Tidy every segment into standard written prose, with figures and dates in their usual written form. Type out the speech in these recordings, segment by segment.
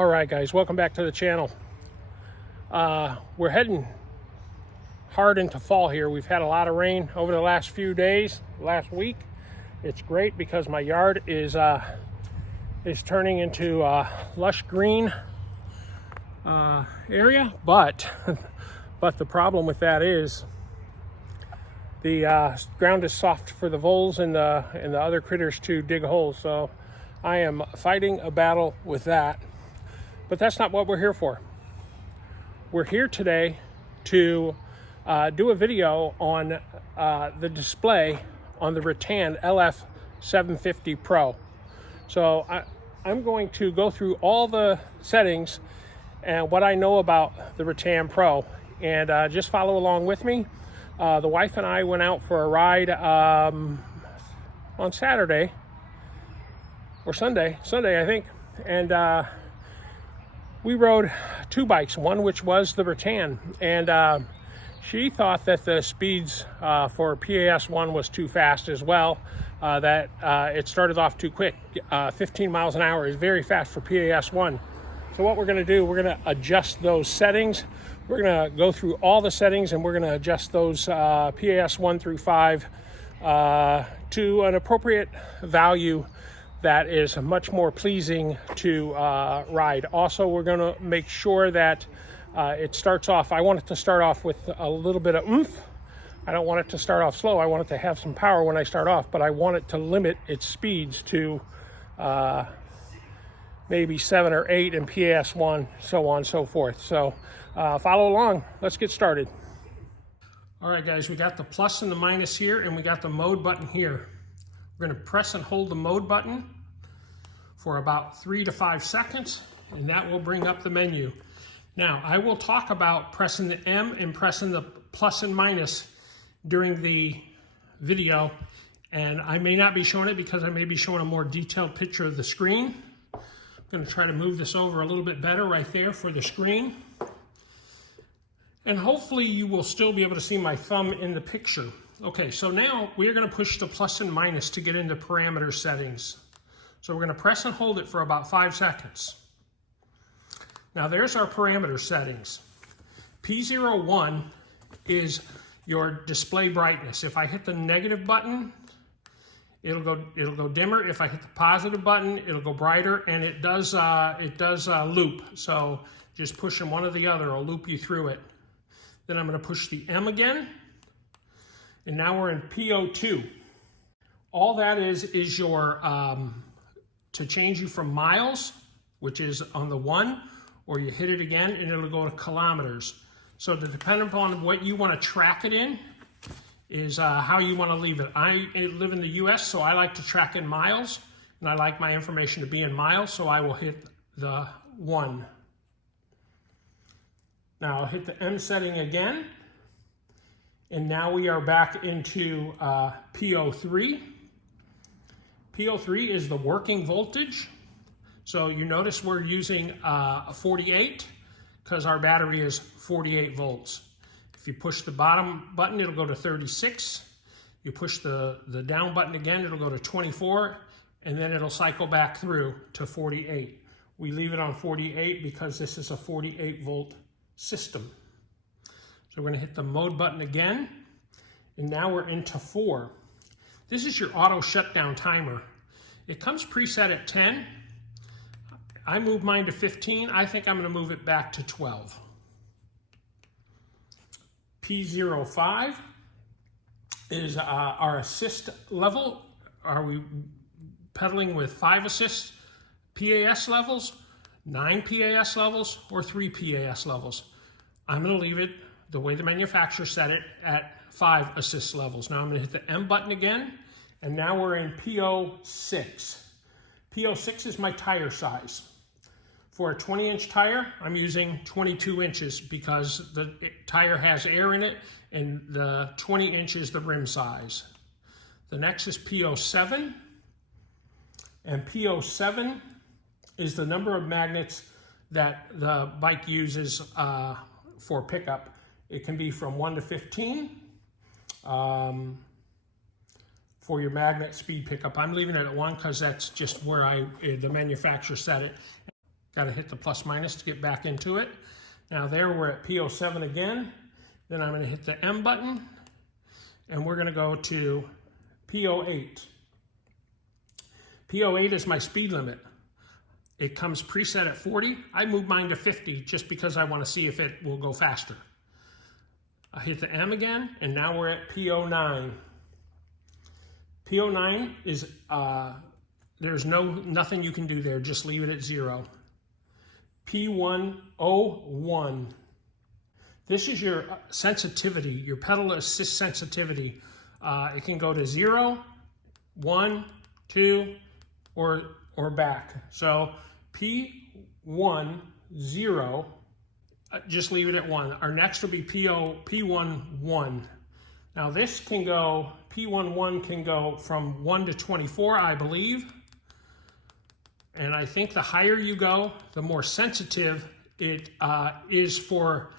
All right, guys, welcome back to the channel. We're heading hard into fall here. We've had a lot of rain over the last few days, last week. It's great because my yard is turning into a lush green area, but the problem with that is the ground is soft for the voles and the other critters to dig holes. So I am fighting a battle with that. But that's not what we're here for. We're here today to do a video on the display on the Rattan LF 750 Pro. So I'm going to go through all the settings and what I know about the Rattan Pro, and just follow along with me. The wife and I went out for a ride on Saturday or Sunday I think, and we rode two bikes, one which was the Rattan, and she thought that the speeds for PAS1 was too fast as well, that it started off too quick. 15 miles an hour is very fast for PAS1. So what we're going to do, we're going to adjust those settings. We're going to go through all the settings and we're going to adjust those PAS1 through 5 to an appropriate value that is much more pleasing to ride. Also, we're going to make sure that it starts off, I want it to start off with a little bit of oomph. I don't want it to start off slow. I want it to have some power when I start off, but I want it to limit its speeds to maybe 7 or 8 in PAS1, so on and so forth. So follow along. Let's get started. All right, guys, we got the plus and the minus here, and we got the mode button here. We're going to press and hold the mode button for about 3 to 5 seconds, and that will bring up the menu. Now, I will talk about pressing the M and pressing the plus and minus during the video, and I may not be showing it because I may be showing a more detailed picture of the screen. I'm going to try to move this over a little bit better right there for the screen. And hopefully you will still be able to see my thumb in the picture. Okay, so now we're going to push the plus and minus to get into parameter settings. So we're going to press and hold it for about 5 seconds. Now there's our parameter settings. P01 is your display brightness. If I hit the negative button, it'll go dimmer. If I hit the positive button, it'll go brighter, and it does loop. So just pushing one or the other will loop you through it. Then I'm going to push the M again. And now we're in P02. All that is your, to change you from miles, which is on the 1, or you hit it again and it'll go to kilometers. So to depend upon what you want to track it in is how you want to leave it. I live in the US, so I like to track in miles, and I like my information to be in miles, so I will hit the 1. Now I'll hit the M setting again. And now we are back into P03. P03 is the working voltage. So you notice we're using a 48 because our battery is 48 volts. If you push the bottom button, it'll go to 36. You push the down button again, it'll go to 24, and then it'll cycle back through to 48. We leave it on 48 because this is a 48 volt system. So we're going to hit the mode button again, and now we're into 4. This is your auto shutdown timer. It comes preset at 10. I moved mine to 15. I think I'm going to move it back to 12. P05 is our assist level. Are we pedaling with 5 assist PAS levels, 9 PAS levels, or 3 PAS levels? I'm going to leave it the way the manufacturer set it at 5 assist levels. Now I'm going to hit the M button again, and now we're in P06. P06 is my tire size. For a 20-inch tire, I'm using 22 inches because the tire has air in it, and the 20 inch is the rim size. The next is P07, and P07 is the number of magnets that the bike uses for pickup. It can be from 1 to 15 for your magnet speed pickup. I'm leaving it at 1 because that's just where the manufacturer set it. Got to hit the plus minus to get back into it. Now there we're at P07 again. Then I'm going to hit the M button, and we're going to go to P08. P08 is my speed limit. It comes preset at 40. I moved mine to 50 just because I want to see if it will go faster. I hit the M again, and now we're at P09. P09 is, there's nothing you can do there. Just leave it at 0. P101. This is your sensitivity, your pedal assist sensitivity. It can go to 0, 1, 2, or back. So P10, just leave it at 1. Our next will be P11. Now this can go, P11 can go from 1 to 24, I believe. And I think the higher you go, the more sensitive it is for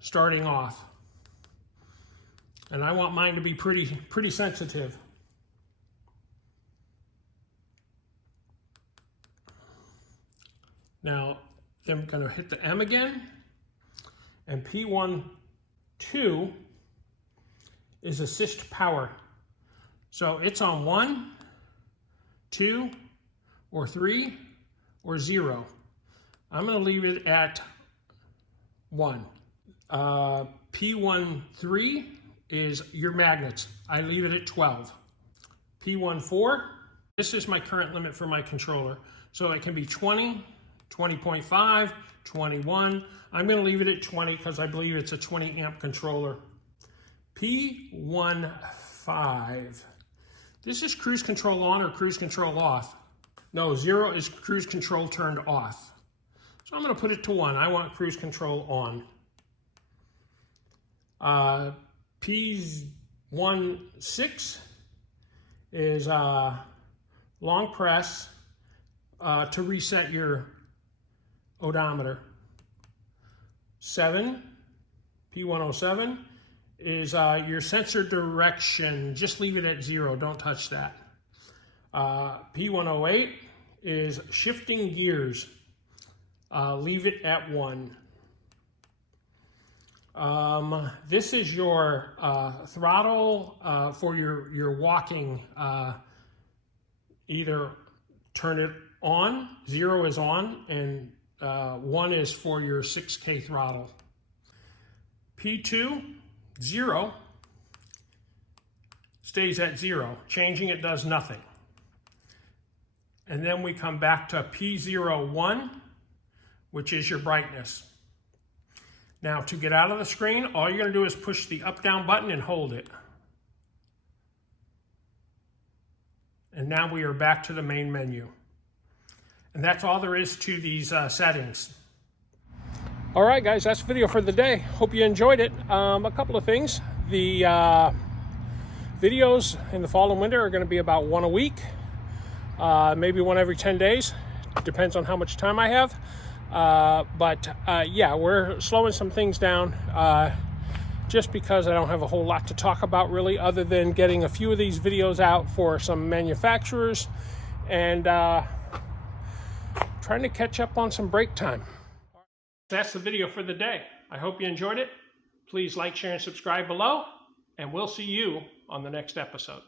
starting off. And I want mine to be pretty sensitive. Now, then I'm going to hit the M again, and P12 is assist power. So it's on 1, 2, or 3, or 0. I'm going to leave it at 1. P13 is your magnets. I leave it at 12. P14, this is my current limit for my controller. So it can be 20, 20.5, 21. I'm going to leave it at 20 because I believe it's a 20 amp controller. P15. This is cruise control on or cruise control off. No, 0 is cruise control turned off. So I'm going to put it to 1. I want cruise control on. P16 is long press to reset your odometer. P107 is your sensor direction. Just leave it at 0. Don't touch that. P108 is shifting gears. Leave it at 1. This is your throttle for your walking. Either turn it on, 0 is on, and 1 is for your 6K throttle. P2, 0, stays at 0. Changing it does nothing. And then we come back to P01, which is your brightness. Now to get out of the screen, all you're going to do is push the up-down button and hold it. And now we are back to the main menu. And that's all there is to these settings. All right, guys, that's the video for the day. Hope you enjoyed it. A couple of things. The videos in the fall and winter are going to be about 1 a week, maybe 1 every 10 days. Depends on how much time I have. Yeah, we're slowing some things down just because I don't have a whole lot to talk about really, other than getting a few of these videos out for some manufacturers and trying to catch up on some break time. That's the video for the day. I hope you enjoyed it. Please like, share, and subscribe below, and we'll see you on the next episode.